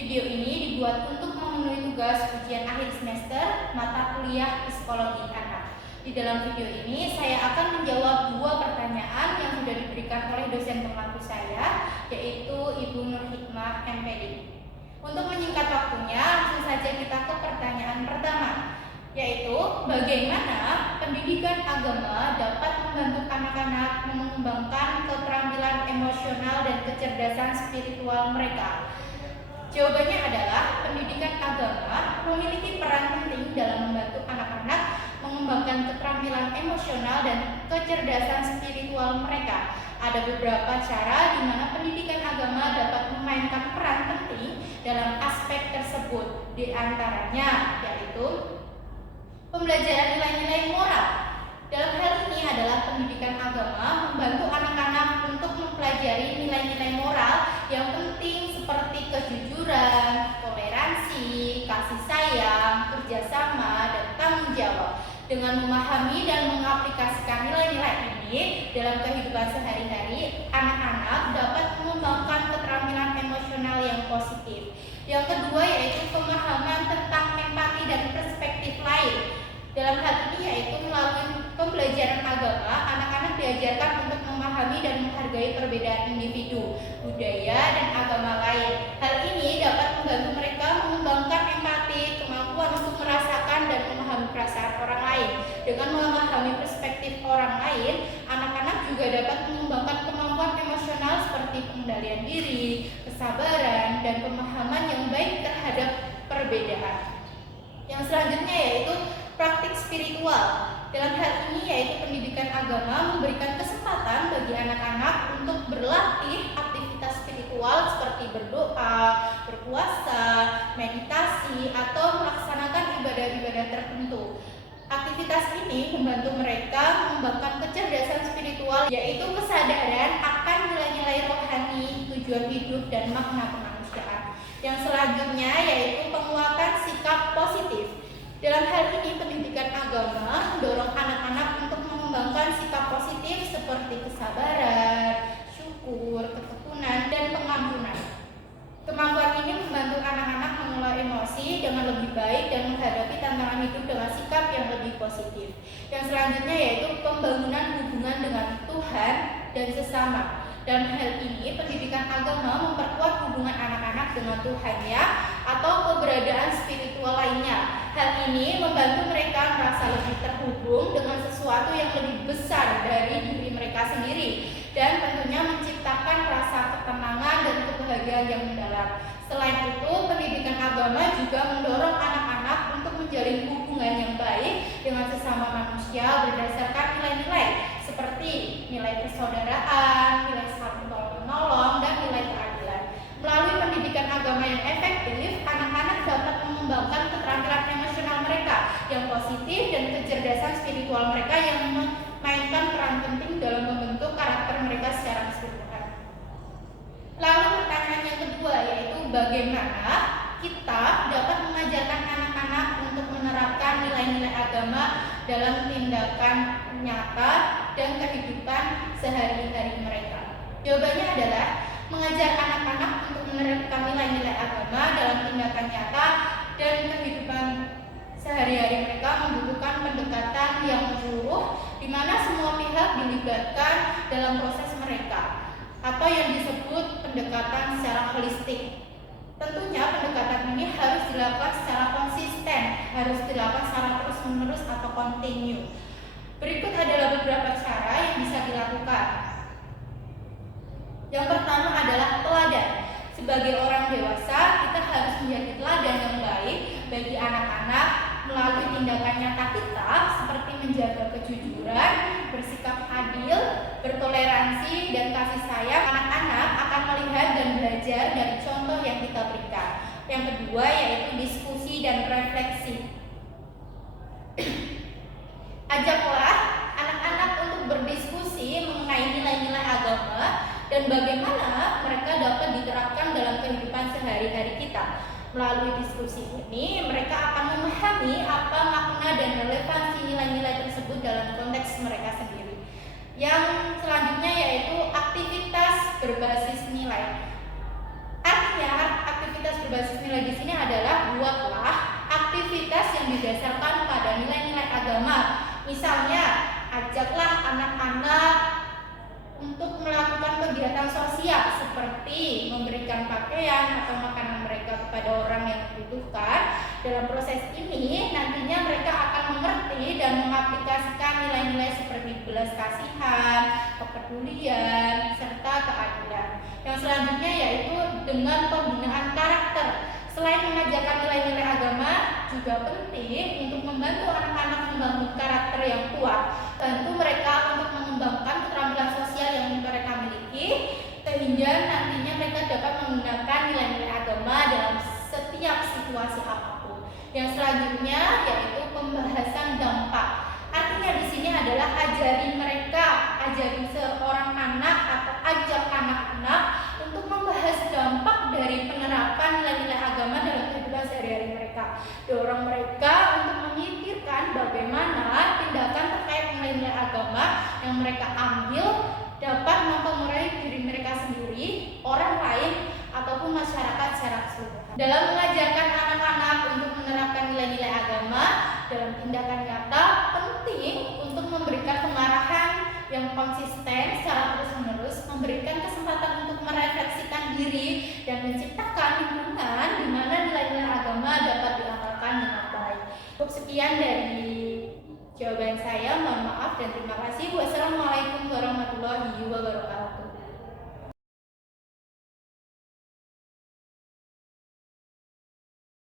Video ini dibuat untuk memenuhi tugas ujian akhir semester mata kuliah Psikologi Anak. Di dalam video ini saya akan menjawab 2 pertanyaan yang sudah diberikan oleh dosen pembantu saya, yaitu Ibu Nur Hikmah, MPD. Untuk menyingkat waktunya, langsung saja kita ke pertanyaan pertama, yaitu bagaimana pendidikan agama dapat membantu anak-anak mengembangkan keterampilan emosional dan kecerdasan spiritual mereka. Jawabannya adalah pendidikan agama memiliki peran penting dalam membantu anak-anak mengembangkan keterampilan emosional dan kecerdasan spiritual mereka. Ada beberapa cara di mana pendidikan agama dapat memainkan peran penting dalam aspek tersebut. Di antaranya yaitu pembelajaran nilai-nilai moral. Dalam hal ini adalah pendidikan agama membantu anak-anak untuk mempelajari nilai-nilai moral yang penting seperti kejujuran, toleransi, kasih sayang, kerjasama, dan tanggung jawab. Dengan memahami dan mengaplikasikan nilai-nilai ini dalam kehidupan sehari-hari, anak-anak dapat mengembangkan keterampilan emosional yang positif. Yang kedua yaitu pemahaman tentang empati dan perspektif lain. Dalam hal ini yaitu melalui pembelajaran agama, anak-anak diajarkan untuk memahami dan menghargai perbedaan individu, budaya, dan agama lain. Hal ini dapat membantu mereka mengembangkan empati, kemampuan untuk merasakan dan memahami perasaan orang lain. Dengan memahami perspektif orang lain, anak-anak juga dapat mengembangkan kemampuan emosional seperti pengendalian diri, kesabaran, dan pemahaman yang baik terhadap perbedaan. Yang selanjutnya yaitu praktik spiritual. Dalam hal ini yaitu pendidikan agama memberikan kesempatan bagi anak-anak untuk berlatih aktivitas spiritual seperti berdoa, berpuasa, meditasi, atau melaksanakan ibadah-ibadah tertentu. Aktivitas ini membantu mereka mengembangkan kecerdasan spiritual, yaitu kesadaran akan nilai-nilai rohani, tujuan hidup, dan makna kemanusiaan. Yang selanjutnya yaitu penguatan sikap positif. Dalam hal ini, pendidikan agama mendorong anak-anak untuk mengembangkan sikap positif seperti kesabaran, syukur, ketekunan, dan pengampunan. Kemampuan ini membantu anak-anak mengelola emosi dengan lebih baik dan menghadapi tantangan hidup dengan sikap yang lebih positif. Yang selanjutnya yaitu pembangunan hubungan dengan Tuhan dan sesama. Dalam hal ini, pendidikan agama memperkuat hubungan anak-anak dengan Tuhannya atau keberadaan spiritual lainnya. Hal ini membantu mereka merasa lebih terhubung dengan sesuatu yang lebih besar dari diri mereka sendiri dan tentunya menciptakan rasa ketenangan dan kebahagiaan yang mendalam. Selain itu, pendidikan agama juga mendorong anak-anak untuk menjalin hubungan yang baik dengan sesama manusia berdasarkan nilai-nilai seperti nilai persaudaraan, nilai saling tolong-menolong, dan nilai keadilan. Melalui pendidikan agama yang efektif, anak-anak dapat mengembangkan keterampilan emosional mereka yang positif dan kecerdasan spiritual mereka yang memainkan peran penting dalam membentuk karakter mereka secara keseluruhan. Lalu pertanyaan yang kedua yaitu bagaimana kita dapat mengajarkan anak-anak untuk menerapkan nilai-nilai agama dalam tindakan nyata dan kehidupan sehari-hari mereka. Jawabannya adalah mengajar anak-anak untuk menerapkan nilai-nilai agama dalam tindakan nyata dan kehidupan sehari-hari mereka membutuhkan pendekatan yang menyeluruh di mana semua pihak dilibatkan dalam proses mereka atau yang disebut pendekatan secara holistik. Tentunya pendekatan ini harus dilakukan secara konsisten, harus dilakukan secara terus-menerus atau kontinu. Berikut adalah beberapa cara yang bisa dilakukan. Yang pertama adalah teladan. Sebagai orang dewasa, kita harus menjadi teladan yang baik bagi anak-anak melalui tindakan nyata kita seperti menjaga kejujuran, bersikap adil, bertoleransi, dan kasih sayang. Anak-anak akan melihat dan belajar dari contoh yang kita berikan. Yang kedua yaitu diskusi dan refleksi. Ajaklah anak-anak untuk berdiskusi mengenai nilai-nilai agama dan bagaimana mereka dapat diterapkan dalam kehidupan sehari-hari kita. Melalui diskusi ini, mereka akan memahami apa makna dan relevansi nilai-nilai tersebut dalam konteks mereka sendiri. Yang selanjutnya yaitu aktivitas berbasis nilai. Artinya, aktivitas berbasis nilai di sini adalah buatlah aktivitas yang didasarkan pada nilai-nilai agama. Misalnya, ajaklah anak-anak untuk melakukan kegiatan sosial seperti memberikan pakaian atau makanan mereka kepada orang yang membutuhkan. Dalam proses ini nantinya mereka akan mengerti dan mengaplikasikan nilai-nilai seperti belas kasihan, kepedulian, serta keadilan. Yang selanjutnya yaitu dengan pembinaan karakter. Selain mengajarkan nilai-nilai agama, juga penting untuk membantu anak-anak membangun karakter yang kuat. Bantu mereka untuk mengembangkan keterampilan sosial yang mereka miliki, sehingga nantinya mereka dapat menggunakan nilai-nilai agama dalam setiap situasi apapun. Yang selanjutnya yaitu pembahasan dampak. Artinya di sini adalah ajari seorang anak atau ajak anak-anak untuk membahas dampak dari penerapan nilai-nilai agama dalam kehidupan sehari-hari mereka. Dorong mereka untuk memikirkan bagaimana tindakan terkait nilai-nilai agama yang mereka ambil dapat mempengaruhi diri mereka sendiri, orang lain, ataupun masyarakat secara keseluruhan. Dalam mengajarkan anak-anak untuk menerapkan nilai-nilai agama dalam tindakan nyata, penting untuk memberikan pengarahan yang konsisten secara terus-menerus, memberikan kesempatan untuk merefleksikan diri dan menciptakan lingkungan di mana nilai-nilai agama dapat diamalkan dengan baik. Sekian dari jawaban saya, mohon maaf dan terima kasih. Wassalamualaikum warahmatullahi wabarakatuh.